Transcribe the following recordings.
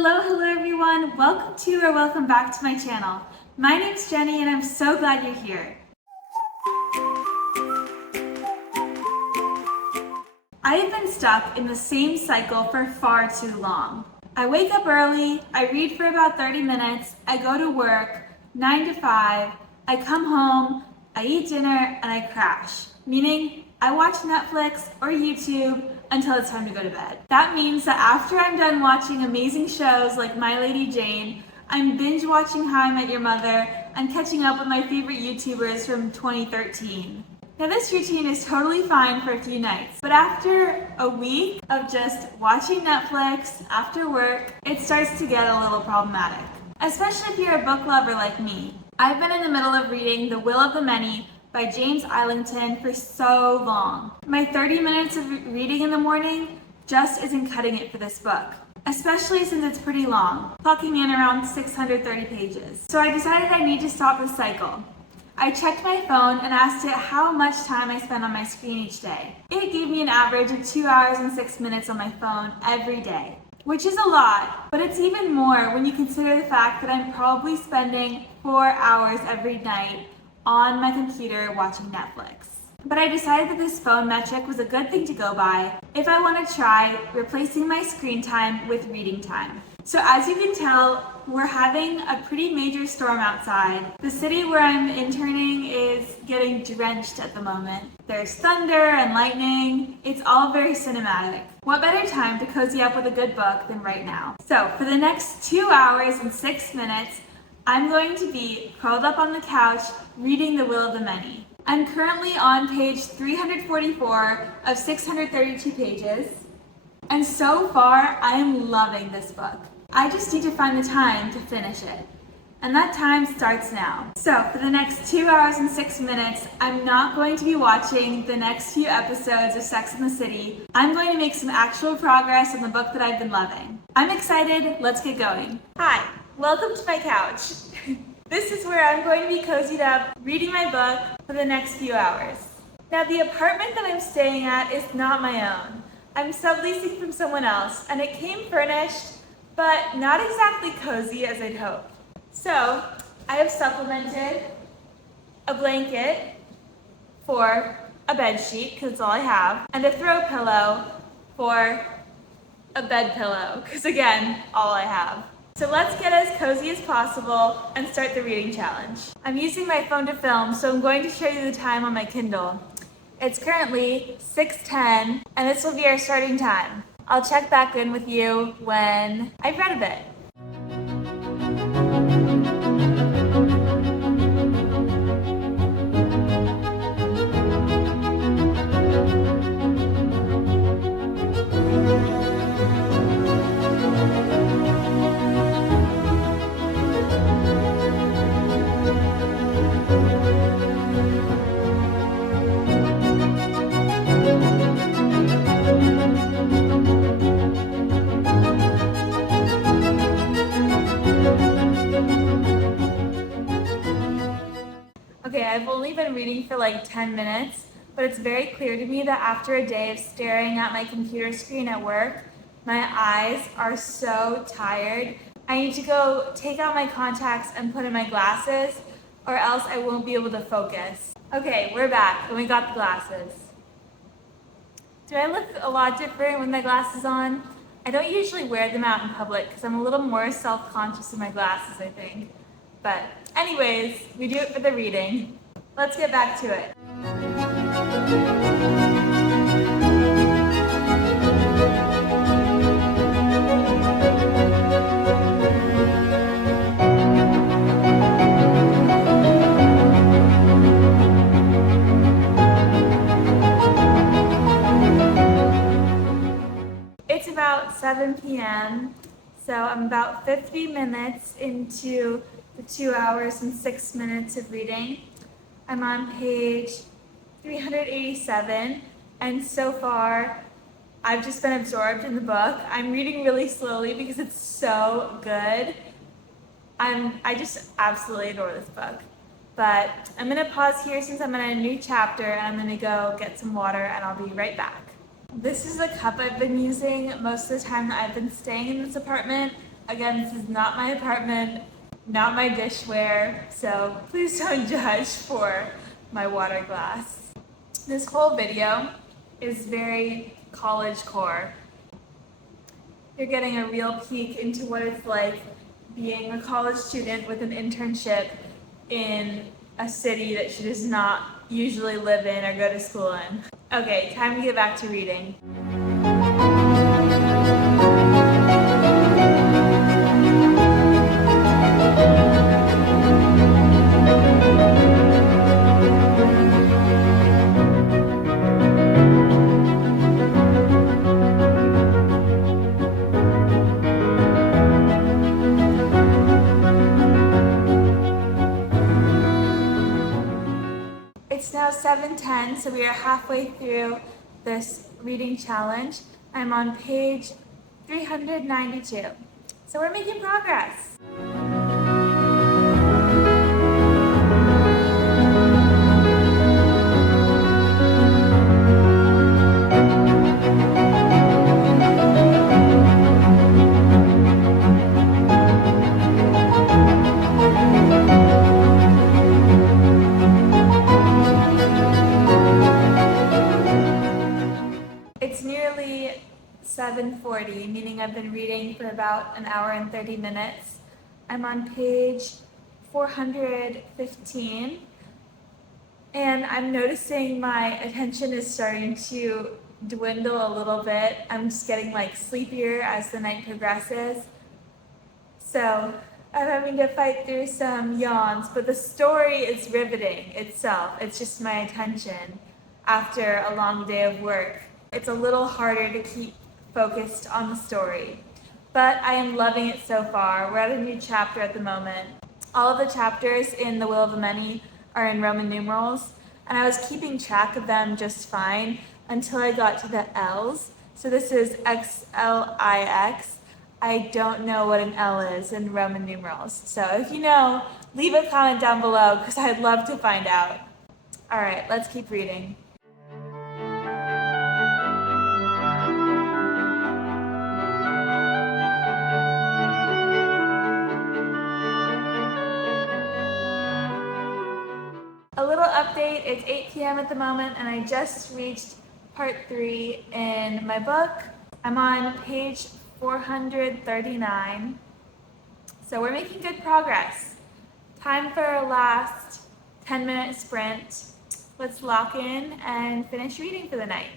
Hello everyone. Welcome back to my channel. My name's Jenny and I'm so glad you're here. I have been stuck in the same cycle for far too long. I wake up early, I read for about 30 minutes, I go to work, 9 to 5, I come home, I eat dinner, and I crash. Meaning, I watch Netflix or YouTube until it's time to go to bed. That means that after I'm done watching amazing shows like My Lady Jane, I'm binge watching How I Met Your Mother and catching up with my favorite YouTubers from 2013. Now this routine is totally fine for a few nights, but after a week of just watching Netflix after work, it starts to get a little problematic. Especially if you're a book lover like me. I've been in the middle of reading The Will of the Many by James Islington for so long. My 30 minutes of reading in the morning just isn't cutting it for this book, especially since it's pretty long, clocking in around 630 pages. So I decided I need to stop this cycle. I checked my phone and asked it how much time I spend on my screen each day. It gave me an average of 2 hours and 6 minutes on my phone every day, which is a lot, but it's even more when you consider the fact that I'm probably spending 4 hours every night on my computer watching Netflix. But I decided that this phone metric was a good thing to go by if I want to try replacing my screen time with reading time. So as you can tell, we're having a pretty major storm outside. The city where I'm interning is getting drenched at the moment. There's thunder and lightning. It's all very cinematic. What better time to cozy up with a good book than right now? So for the next 2 hours and 6 minutes, I'm going to be curled up on the couch reading The Will of the Many. I'm currently on page 344 of 632 pages, and so far I am loving this book. I just need to find the time to finish it, and that time starts now. So for the next 2 hours and 6 minutes, I'm not going to be watching the next few episodes of Sex and the City. I'm going to make some actual progress on the book that I've been loving. I'm excited, let's get going. Hi. Welcome to my couch. This is where I'm going to be cozied up, reading my book for the next few hours. Now the apartment that I'm staying at is not my own. I'm subleasing from someone else, and it came furnished, but not exactly cozy as I'd hoped. So I have supplemented a blanket for a bed sheet, because it's all I have, and a throw pillow for a bed pillow, because again, all I have. So let's get as cozy as possible and start the reading challenge. I'm using my phone to film, so I'm going to show you the time on my Kindle. It's currently 6:10, and this will be our starting time. I'll check back in with you when I've read a bit. Okay, I've only been reading for like 10 minutes, but it's very clear to me that after a day of staring at my computer screen at work, my eyes are so tired. I need to go take out my contacts and put in my glasses, or else I won't be able to focus. Okay, we're back, and we got the glasses. Do I look a lot different with my glasses on? I don't usually wear them out in public because I'm a little more self-conscious of my glasses, I think. But anyways, we do it for the reading. Let's get back to it. It's about 7 p.m., so I'm about 50 minutes into the 2 hours and 6 minutes of reading. I'm on page 387, and so far I've just been absorbed in the book. I'm reading really slowly because it's so good. I just absolutely adore this book. But I'm gonna pause here since I'm in a new chapter, and I'm gonna go get some water, and I'll be right back. This is the cup I've been using most of the time that I've been staying in this apartment. Again, this is not my apartment, not my dishware, so please don't judge for my water glass. This whole video is very college core. You're getting a real peek into what it's like being a college student with an internship in a city that she does not usually live in or go to school in. Okay, time to get back to reading. It's now 7:10, so we are halfway through this reading challenge. I'm on page 392. So we're making progress. It's nearly 7:40, meaning I've been reading for about an hour and 30 minutes. I'm on page 415, and I'm noticing my attention is starting to dwindle a little bit. I'm just getting sleepier as the night progresses. So I'm having to fight through some yawns, but the story is riveting itself. It's just my attention after a long day of work. It's a little harder to keep focused on the story, but I am loving it so far. We're at a new chapter at the moment. All of the chapters in The Will of the Many are in Roman numerals, and I was keeping track of them just fine until I got to the L's. So this is XLIX. I don't know what an L is in Roman numerals. So if you know, leave a comment down below because I'd love to find out. All right, let's keep reading. A little update, it's 8 p.m. at the moment and I just reached part 3 in my book. I'm on page 439. So we're making good progress. Time for a last 10-minute sprint. Let's lock in and finish reading for the night.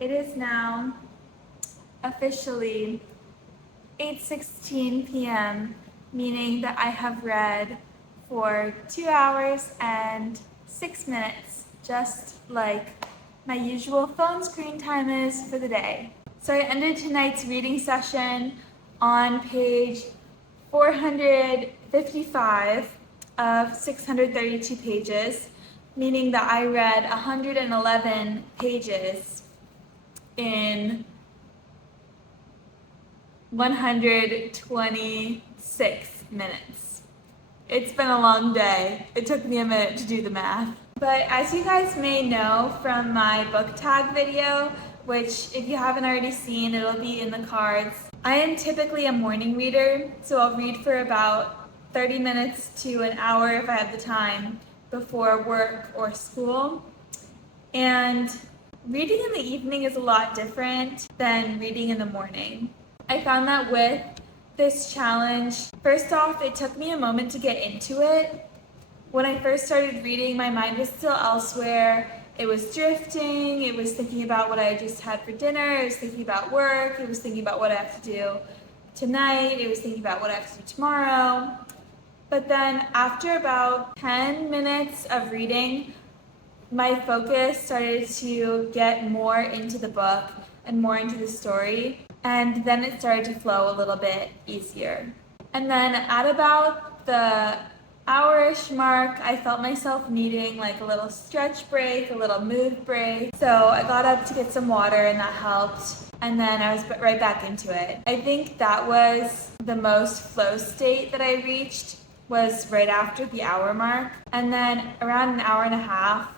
It is now officially 8:16 p.m., meaning that I have read for 2 hours and 6 minutes, just like my usual phone screen time is for the day. So I ended tonight's reading session on page 455 of 632 pages, meaning that I read 111 pages in 126 minutes. It's been a long day. It took me a minute to do the math. But as you guys may know from my book tag video, which if you haven't already seen, it'll be in the cards, I am typically a morning reader, so I'll read for about 30 minutes to an hour if I have the time before work or school. And reading in the evening is a lot different than reading in the morning. I found that with this challenge, first off, it took me a moment to get into it. When I first started reading, my mind was still elsewhere. It was drifting, it was thinking about what I just had for dinner, it was thinking about work, it was thinking about what I have to do tonight, it was thinking about what I have to do tomorrow. But then after about 10 minutes of reading, my focus started to get more into the book and more into the story, and then it started to flow a little bit easier. And then at about the hour-ish mark, I felt myself needing like a little stretch break, a little mood break. So I got up to get some water and that helped. And then I was right back into it. I think that was the most flow state that I reached, was right after the hour mark. And then around an hour and a half,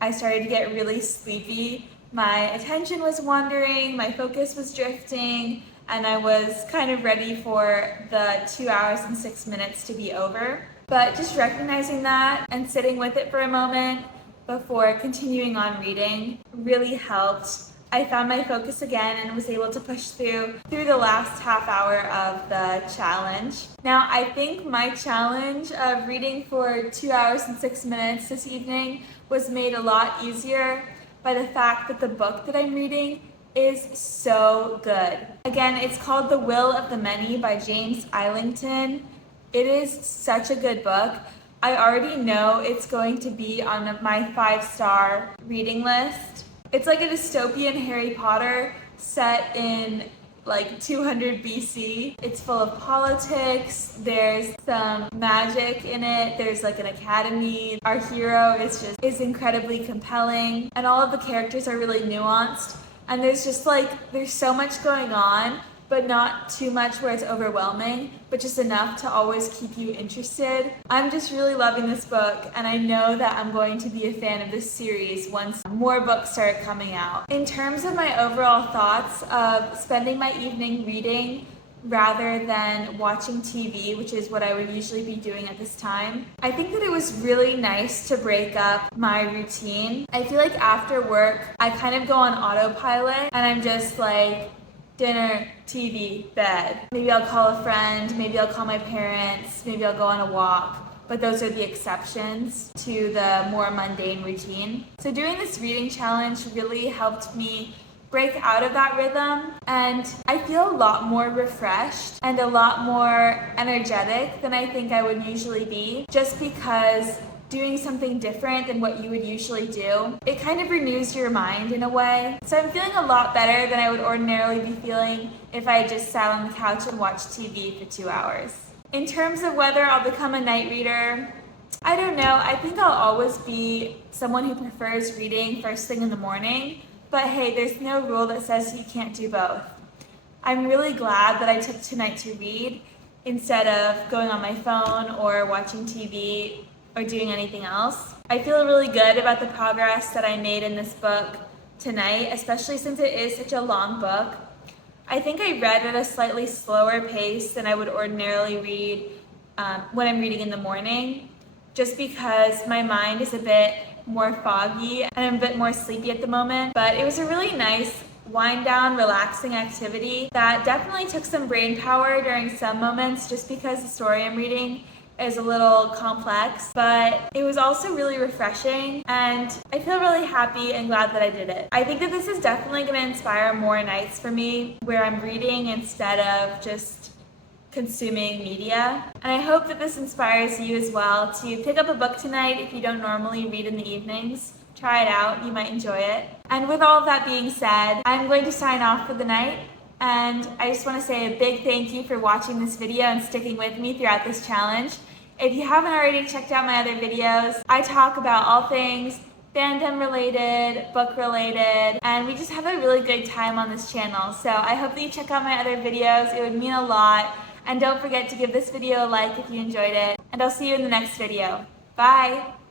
I started to get really sleepy. My attention was wandering, my focus was drifting, and I was kind of ready for the 2 hours and 6 minutes to be over. But just recognizing that and sitting with it for a moment before continuing on reading really helped. I found my focus again and was able to push through the last half hour of the challenge. Now, I think my challenge of reading for 2 hours and 6 minutes this evening was made a lot easier by the fact that the book that I'm reading is so good. Again, it's called The Will of the Many by James Islington. It is such a good book. I already know it's going to be on my 5-star reading list. It's like a dystopian Harry Potter set in like 200 BC. It's full of politics, there's some magic in it, there's like an academy. Our hero is incredibly compelling, and all of the characters are really nuanced. And there's so much going on, but not too much where it's overwhelming, but just enough to always keep you interested. I'm just really loving this book, and I know that I'm going to be a fan of this series once more books start coming out. In terms of my overall thoughts of spending my evening reading rather than watching TV, which is what I would usually be doing at this time, I think that it was really nice to break up my routine. I feel like after work, I kind of go on autopilot, and I'm just like, dinner, TV, bed. Maybe I'll call a friend, maybe I'll call my parents, maybe I'll go on a walk, but those are the exceptions to the more mundane routine. So doing this reading challenge really helped me break out of that rhythm, and I feel a lot more refreshed and a lot more energetic than I think I would usually be, just because doing something different than what you would usually do, it kind of renews your mind in a way. So I'm feeling a lot better than I would ordinarily be feeling if I just sat on the couch and watched TV for 2 hours. In terms of whether I'll become a night reader, I don't know. I think I'll always be someone who prefers reading first thing in the morning, but hey, there's no rule that says you can't do both. I'm really glad that I took tonight to read instead of going on my phone or watching TV or doing anything else. I feel really good about the progress that I made in this book tonight, especially since it is such a long book. I think I read at a slightly slower pace than I would ordinarily read when I'm reading in the morning, just because my mind is a bit more foggy and I'm a bit more sleepy at the moment. But it was a really nice wind down, relaxing activity that definitely took some brain power during some moments, just because the story I'm reading is a little complex, but it was also really refreshing, and I feel really happy and glad that I did it. I think that this is definitely going to inspire more nights for me where I'm reading instead of just consuming media. And I hope that this inspires you as well to pick up a book tonight if you don't normally read in the evenings. Try it out, you might enjoy it. And with all of that being said, I'm going to sign off for the night. And I just want to say a big thank you for watching this video and sticking with me throughout this challenge. If you haven't already checked out my other videos, I talk about all things fandom related, book related, and we just have a really good time on this channel. So I hope that you check out my other videos. It would mean a lot. And don't forget to give this video a like if you enjoyed it. And I'll see you in the next video. Bye!